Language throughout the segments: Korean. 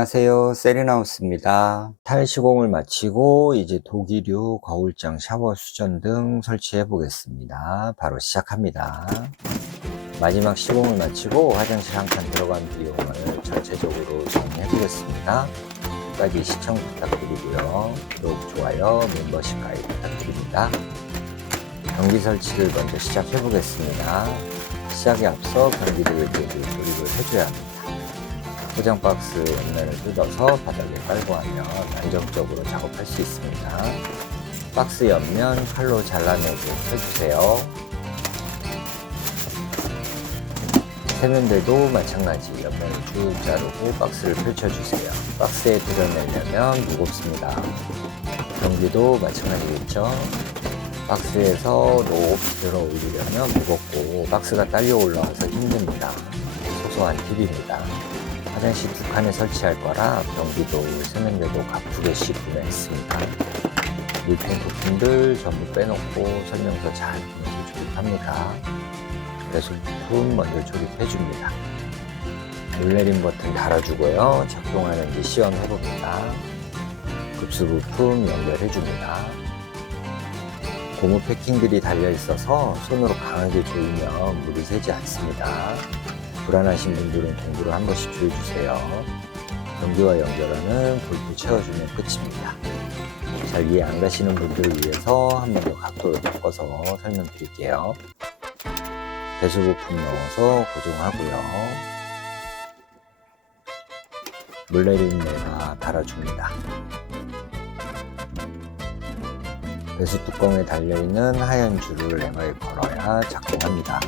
안녕하세요. 세리나우스입니다. 타일 시공을 마치고 이제 도기류, 거울장, 샤워 수전 등 설치해 보겠습니다. 바로 시작합니다. 마지막 시공을 마치고 화장실 한 칸 들어간 비용을 전체적으로 정리해 보겠습니다. 끝까지 시청 부탁드리고요. 구독, 좋아요, 멤버십 가입 부탁드립니다. 변기 설치를 먼저 시작해 보겠습니다. 시작에 앞서 변기들을 모두 조립을 해줘야 합니다. 포장 박스 옆면을 뜯어서 바닥에 깔고 하면 안정적으로 작업할 수 있습니다. 박스 옆면 칼로 잘라내고 펴주세요. 세면대도 마찬가지 옆면을 쭉 자르고 박스를 펼쳐주세요. 박스에 들여내려면 무겁습니다. 변기도 마찬가지겠죠. 박스에서 높이 들어 올리려면 무겁고 박스가 딸려 올라와서 힘듭니다. 소소한 팁입니다. 화장실 두 칸에 설치할 거라 변기도 세면대도 가쁘게씩 구매했습니다. 물통 부품들 전부 빼놓고 설명서 잘 보면서 조립합니다. 배수 부품 먼저 조립해줍니다. 물내림 버튼 달아주고요. 작동하는지 시험해봅니다. 급수 부품 연결해줍니다. 고무 패킹들이 달려있어서 손으로 강하게 조이면 물이 새지 않습니다. 불안하신 분들은 공구를 한 번씩 조여주세요. 변기와 연결하는 볼트 채워주면 끝입니다. 잘 이해 안 가시는 분들을 위해서 한 번 더 각도를 바꿔서 설명드릴게요. 배수 부품 넣어서 고정하고요. 물내림 내가 달아줍니다. 배수 뚜껑에 달려있는 하얀 줄을 레버에 걸어야 작동합니다.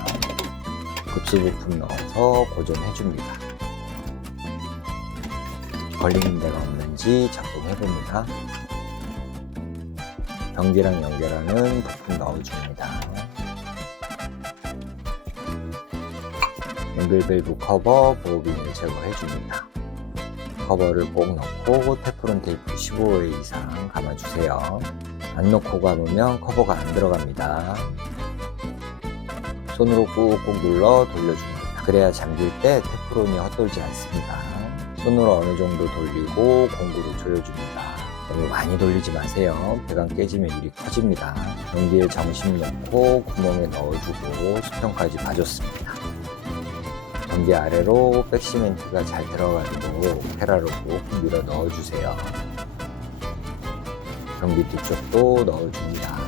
급수 부품 넣어서 고정해줍니다. 걸리는 데가 없는지 작동해봅니다. 변기랑 연결하는 부품 넣어줍니다. 앵글 밸브 커버 보호비닐 제거해줍니다. 커버를 꼭 넣고 테프론 테이프 15회 이상 감아주세요. 안 넣고 감으면 커버가 안 들어갑니다. 손으로 꾹꾹 눌러 돌려줍니다. 그래야 잠길 때 테프론이 헛돌지 않습니다. 손으로 어느 정도 돌리고 공구로 조여줍니다. 너무 많이 돌리지 마세요. 배관 깨지면 일이 커집니다. 변기에 정심 넣고 구멍에 넣어주고 수평까지 봐줬습니다. 변기 아래로 백시멘트가 잘 들어가도록 헤라로 꾹 밀어 넣어주세요. 변기 뒤쪽도 넣어줍니다.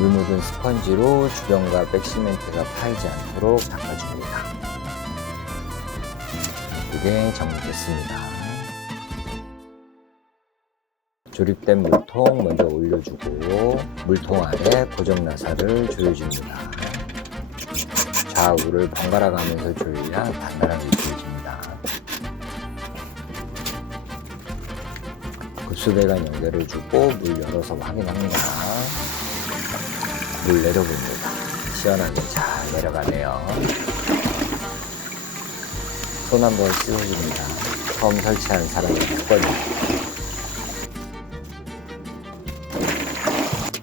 물 묻은 스펀지로 주변과 백시멘트가 파이지 않도록 닦아줍니다. 이게 정리됐습니다. 조립된 물통 먼저 올려주고 물통 아래 고정 나사를 조여줍니다. 좌우를 번갈아 가면서 조여야 단단하게 조여집니다. 급수배관 연결을 주고 물 열어서 확인합니다. 물 내려봅니다. 시원하게 잘 내려가네요. 손 한번 씻어줍니다. 처음 설치하는 사람이 특권입니다.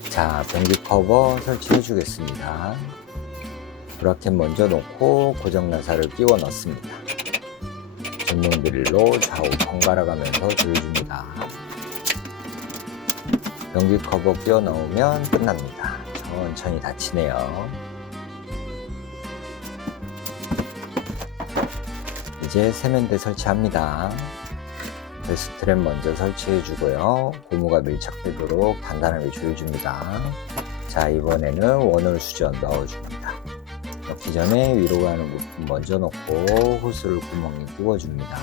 자, 변기 커버 설치해 주겠습니다. 브라켓 먼저 놓고 고정 나사를 끼워 넣습니다. 전용 드릴로 좌우 번갈아 가면서 조여줍니다. 변기 커버 끼워 넣으면 끝납니다. 천천히 닫히네요. 이제 세면대 설치합니다. 배수 트랩 먼저 설치해 주고요. 고무가 밀착되도록 단단하게 조여줍니다. 자, 이번에는 원홀 수전 넣어줍니다. 넣기 전에 위로 가는 부품 먼저 넣고 호스를 구멍에 끼워줍니다.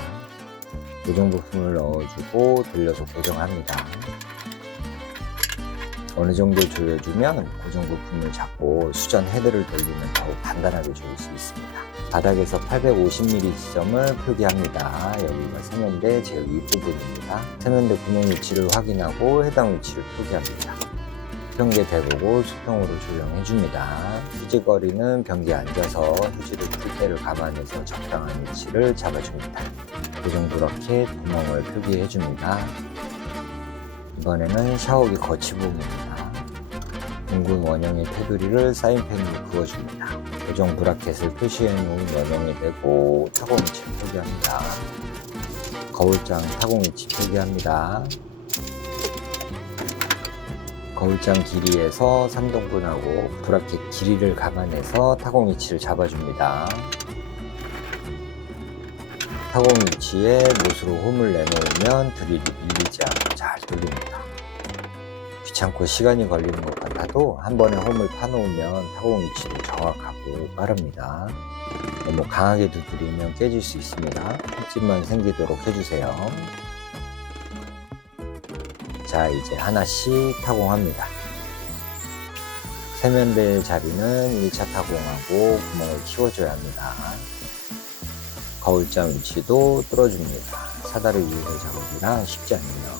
고정 부품을 넣어주고 돌려서 고정합니다. 어느 정도 조여주면 고정 부품을 잡고 수전 헤드를 돌리면 더욱 단단하게 조일 수 있습니다. 바닥에서 850mm 지점을 표기합니다. 여기가 세면대 제일 윗부분입니다. 세면대 구멍 위치를 확인하고 해당 위치를 표기합니다. 수평계 대보고 수평으로 조정해줍니다. 휴지거리는 변기에 앉아서 휴지를 풀 때를 감안해서 적당한 위치를 잡아줍니다. 고정 브라켓 구멍을 표기해줍니다. 이번에는 샤워기 거치 부분입니다. 둥근 원형의 테두리를 사인펜으로 그어줍니다. 고정 브라켓을 표시해 놓은 연형이 되고 타공 위치 표기합니다. 거울장 타공 위치 표기합니다. 거울장 길이에서 3등분하고 브라켓 길이를 감안해서 타공 위치를 잡아줍니다. 타공 위치에 못으로 홈을 내놓으면 드릴이 밀리지 않고 잘 뚫립니다. 귀찮고 시간이 걸리는 것 같아도 한 번에 홈을 파놓으면 타공 위치도 정확하고 빠릅니다. 너무 강하게 두드리면 깨질 수 있습니다. 흠집만 생기도록 해주세요. 자, 이제 하나씩 타공합니다. 세면대 자리는 1차 타공하고 구멍을 키워줘야 합니다. 거울장 위치도 뚫어줍니다. 사다리 위에서 작업이라 쉽지 않네요.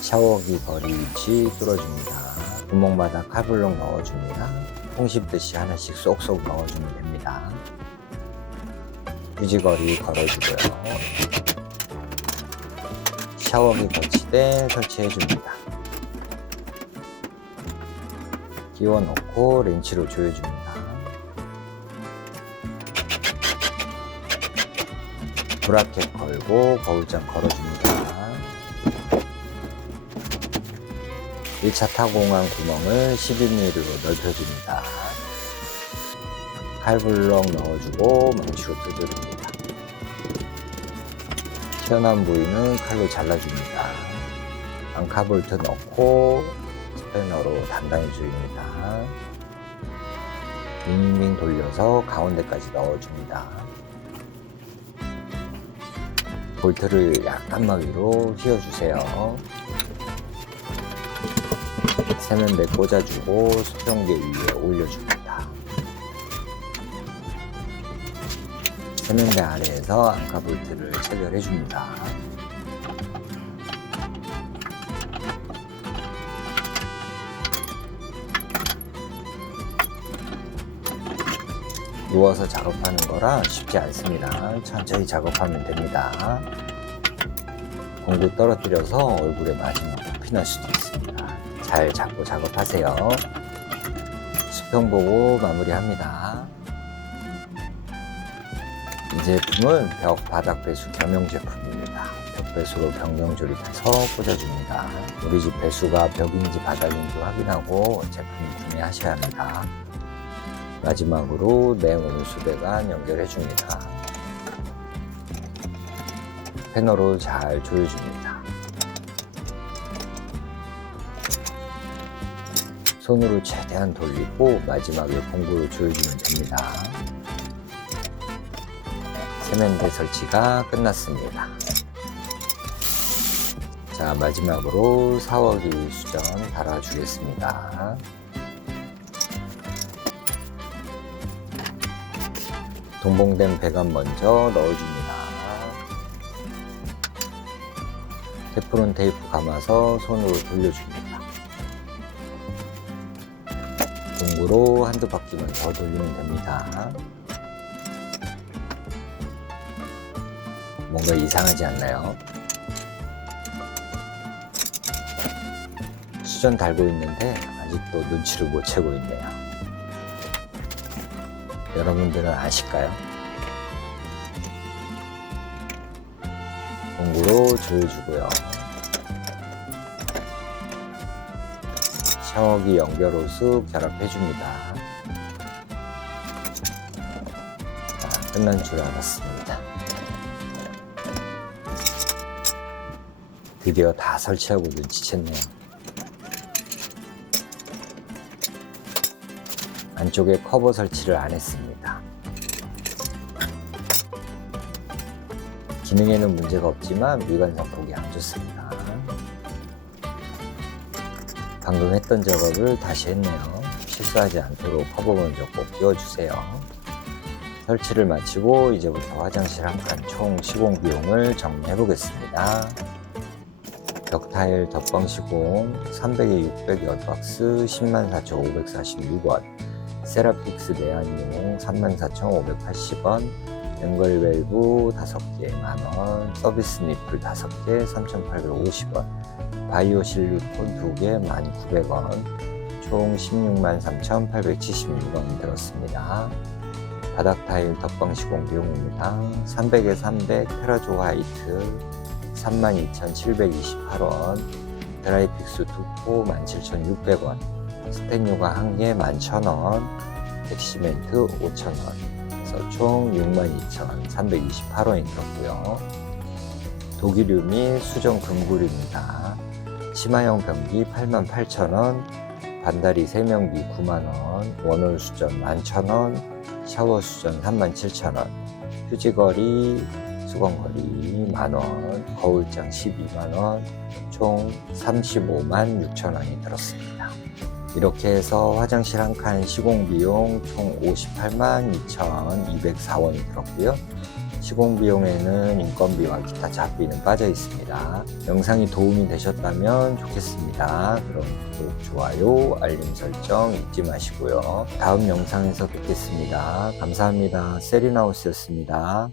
샤워기 거리 위치 뚫어줍니다. 구멍마다 칼블럭 넣어줍니다. 통 씹듯이 하나씩 쏙쏙 넣어주면 됩니다. 휴지거리 걸어주고요. 샤워기 거치대 설치해줍니다. 끼워 넣고 렌치로 조여줍니다. 브라켓 걸고 거울장 걸어줍니다. 1차 타공한 구멍을 11mm로 넓혀줍니다. 칼블럭 넣어주고 망치로 두드립니다. 튀어나온 부위는 칼로 잘라줍니다. 앙카볼트 넣고 스패너로 단단히 조입니다. 빙빙 돌려서 가운데까지 넣어줍니다. 볼트를 약간만 위로 휘어주세요. 세면대 꽂아주고 수평계 위에 올려줍니다. 세면대 아래에서 앙카볼트를 체결해줍니다. 누워서 작업하는 거라 쉽지 않습니다. 천천히 작업하면 됩니다. 공구 떨어뜨려서 얼굴에 맞으면 코피 날 수도 있습니다. 잘 잡고 작업하세요. 수평 보고 마무리합니다. 이 제품은 벽 바닥 배수 겸용 제품입니다. 벽 배수로 변경 조립해서 꽂아줍니다. 우리 집 배수가 벽인지 바닥인지 확인하고 제품 구매하셔야 합니다. 마지막으로 냉온 수배관 연결해줍니다. 패널로 잘 조여줍니다. 손으로 최대한 돌리고 마지막에 공구로 조여주면 됩니다. 세면대 설치가 끝났습니다. 자, 마지막으로 샤워기 수전 달아주겠습니다. 동봉된 배관 먼저 넣어줍니다. 테프론 테이프 감아서 손으로 돌려줍니다. 공구로 한두 바퀴만 더 돌리면 됩니다. 뭔가 이상하지 않나요? 수전 달고 있는데 아직도 눈치를 못 채고 있네요. 여러분들은 아실까요? 공구로 조여주고요. 샤워기 연결 호스 결합해줍니다. 자, 끝난 줄 알았습니다. 드디어 다 설치하고 눈치챘네요. 안쪽에 커버 설치를 안 했습니다. 기능에는 문제가 없지만 미관상 보기 안 좋습니다. 방금 했던 작업을 다시 했네요. 실수하지 않도록 커버 먼저 꼭 끼워주세요. 설치를 마치고 이제부터 화장실 한 칸 총 시공 비용을 정리해 보겠습니다. 벽타일 덧방 시공 300에 600 연박스 104,546원, 세라픽스 내한용 34,580원, 앵글 밸브 5개 만원, 서비스 니플 5개 3,850원, 바이오 실리콘 2개 1,900원, 총 163,876원 들었습니다. 바닥 타일 덧방 시공 비용입니다. 300에 300 테라조 화이트 32,728원, 드라이픽스 2포 17,600원, 스텐유가 1개 11,000원, 덱시멘트 5,000원, 그래서 총 62,328원이 들었고요. 도기류 및 수정 금굴입니다. 치마형 변기 88,000원, 반다리 세면기 9만원, 원홀 수전 11,000원, 샤워 수전 37,000원, 휴지거리, 수건거리 만원, 거울장 12만원, 총 35만 6천원이 들었습니다. 이렇게 해서 화장실 한 칸 시공비용 총 58만 2,204원이 들었고요. 시공비용에는 인건비와 기타 잡비는 빠져 있습니다. 영상이 도움이 되셨다면 좋겠습니다. 그럼 구독, 좋아요, 알림 설정 잊지 마시고요. 다음 영상에서 뵙겠습니다. 감사합니다. 세린하우스였습니다.